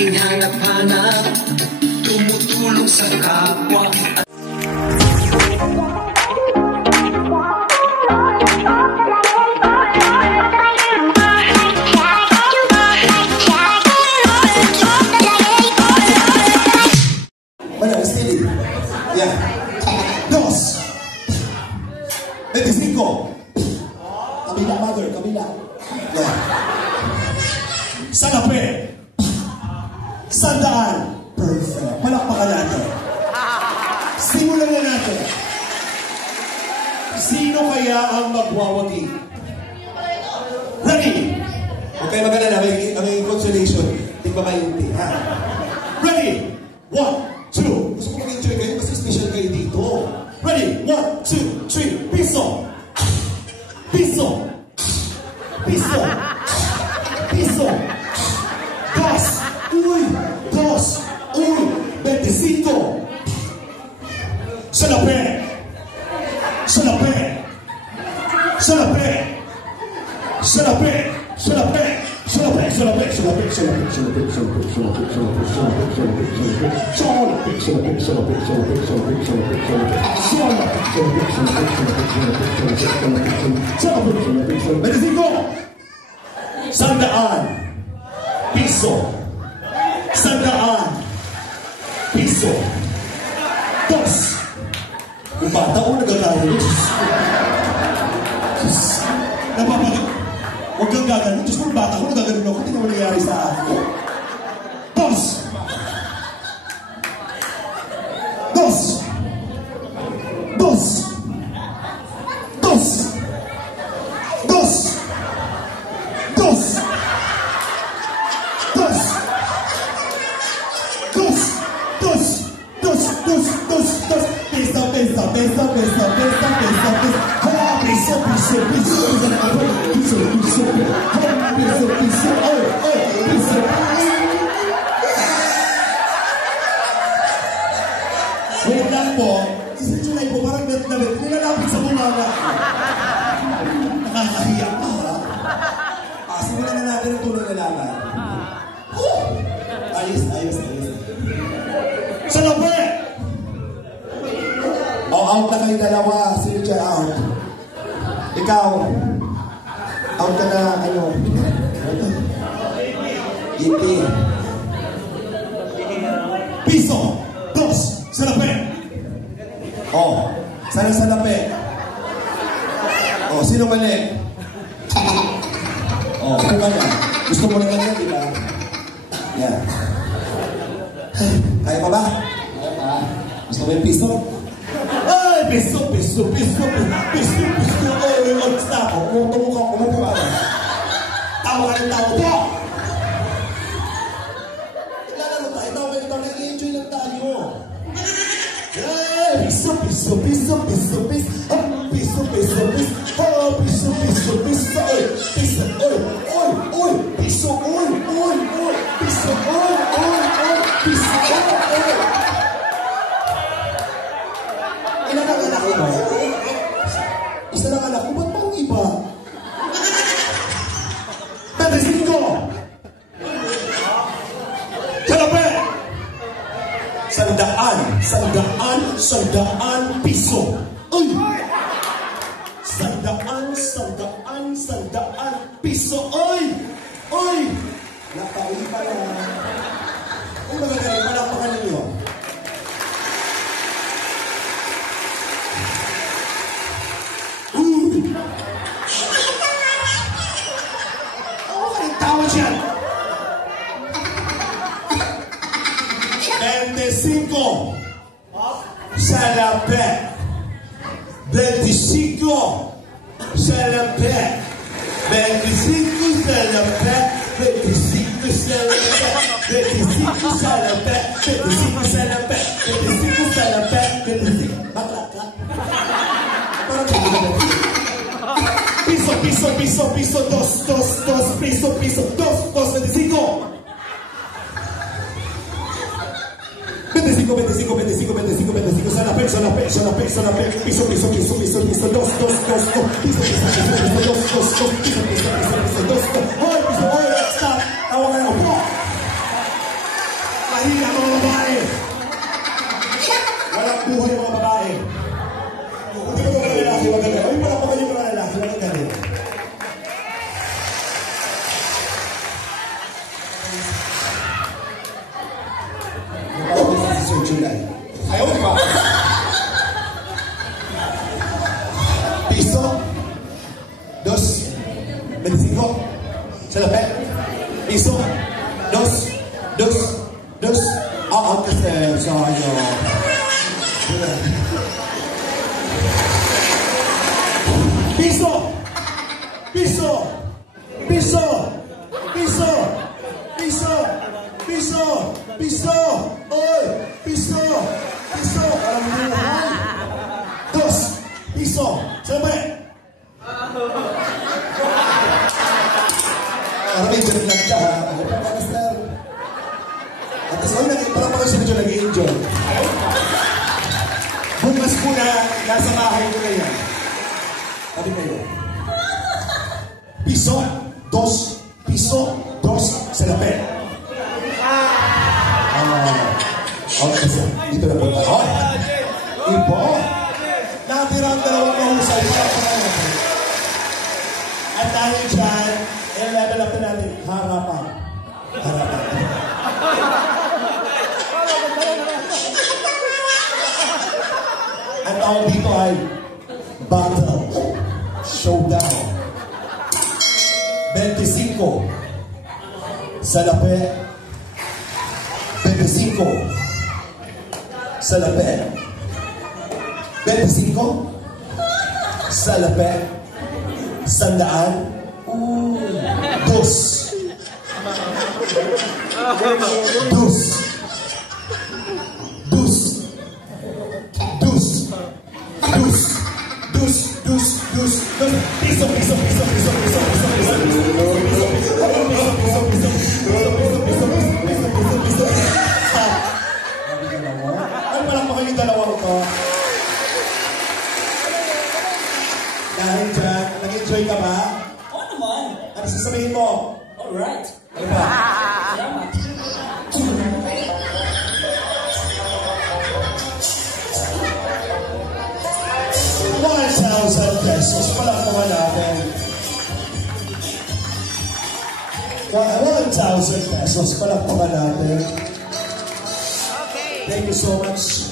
aking hanap-hanap, tumutulong sa kapwa. Bueno, steady. Yeah. 2, 25. Kabila, mother, kabila. Yeah. Salapi. Sandaan. Perfect. Palakpakan natin. Simulan na natin. Sino kaya ang magwawagi? Ready? Okay, maganda na. May consolation. Tingba ba yung ha? Ready? 1, 2. Gusto ko mag-enjoy kayo kasi special kayo dito. Ready? 1, 2, 3. Piso. Piso. Piso. Piso. Dos. Uy. Dos. Uy. 25. Salapi. Salapi. Salapi. Salapi. Salapi. Salapi. Salapi. Salapi. Salapi. Sandaan. Piso. Sandaan. Piso. Dos. Yung bata ko nagagalit. Napapagod. Huwag kang gagalit. Diyos mo, yung bata ko nagagalit ako. Hindi naman nangyari sa akin. Dos. Dos. Dos. Dos. Dos. Dos. Dos. Dos. Dos. Dos. Dos. Dos. Dos. Pesa, pesa, pesa, pesa, pesa, pesa, pesa. Piso, piso, piso, piso, piso, piso, piso, piso. Wait lang po. Isa July po, parang bet-bet. Nilalapit sa bunganga. Nakakahiya pa, ha? Simulan na natin ang tulong na laban. Ayos, ayos, ayos. Sa labi! Out na kayo dalawa. Sino dyan out? Ikaw. Out ka na, ano? Ipi. Piso. Dos. Salapi. Oh. Sana salapi. Oh, sino mali? Oh, ano ba yan? Gusto mo na ganyan, di ba? Yan. Kaya pa ba? Kaya pa. Gusto mo yung piso? Ay, piso, piso, piso, piso, piso. Ay, mag-stop. Tumukha ko. Tumukha ko. Tawa ka ng tao po. Naglalaro tayo. Tawa ka ng tao. Nag-enjoy lang tayo. Ay, piso, piso, piso, piso, piso. Piso, piso, piso. Oh, piso, piso, piso. Ay, piso, oy, oy, oy. Piso, oy, oy, oy. Piso, oy, oy, oy. Piso, oy, oy. Ilan ang anak ko? Isa lang anak ko, ba't pa ang iba? Tatisin ko! Kalabi! Sandaan! Sandaan! Sandaan piso! Ay! Sandaan! Sandaan! Sandaan piso! Ay! Ay! Nakauli pa lang. Ay, magagaling. Palakpakan ninyo. Tawa dyan. 25. Salapi. 25. Salapi. 25 salapi. 25 salapi. 25 salapi. 25 salapi. 25 salapi. 25. Bakla ka? Parang piso, piso, piso, piso, dos, dos, dos, piso, piso, dos, dos, 25. 25, 25, 25, 25, 25, salapi, salapi, salapi, salapi, piso, piso, piso, piso, piso, dos, dos, dos, dos, piso, piso, piso, piso, dos, dos, dos, piso, piso, piso, piso, dos, dos, hoy, piso, hoy, stop, tawa kayo, po. Mahina mga babae. Walang buhay mga babae. Hindi ko mga lalaki maganda. Ay, wala pa kayo mga lalaki maganda. Sir July. Ayaw pa. Piso. 2, 25. Salamat. Piso. 2, 2. Ang kasi sa inyo. Piso. Piso. Piso. Piso. Piso. Piso. Piso. Oy. Piso. Piso. Alam mo yun. 2. Piso. Salamat. Maraming ganun lang siya, ha? Ano pa ba, Master? At tapos, parang siya medyo nag-i-enjoy. Bukas po na, nasa bahay ko na yan. Sabi kayo. Piso, 2, piso, 2, salape. Okay, sir. Dito na po tayo. Ipo. Natira ang dalawang mahusay. At dahil dyan, i-level up natin. Harapan. Harapan. Ang tawag dito ay Battle Showdown. 25. Salape. 25. Salape. 25. Salape. 100. 2. 2. Ay, parang pa kayong dalawang to. Dahil dyan, nag-enjoy ka ba? Oo naman. Ano sasabihin mo? Alright. Ano ba? Salamat. 1,000 pesos. Palakpakan natin. 1,000 pesos. Palakpakan natin. Thank you so much.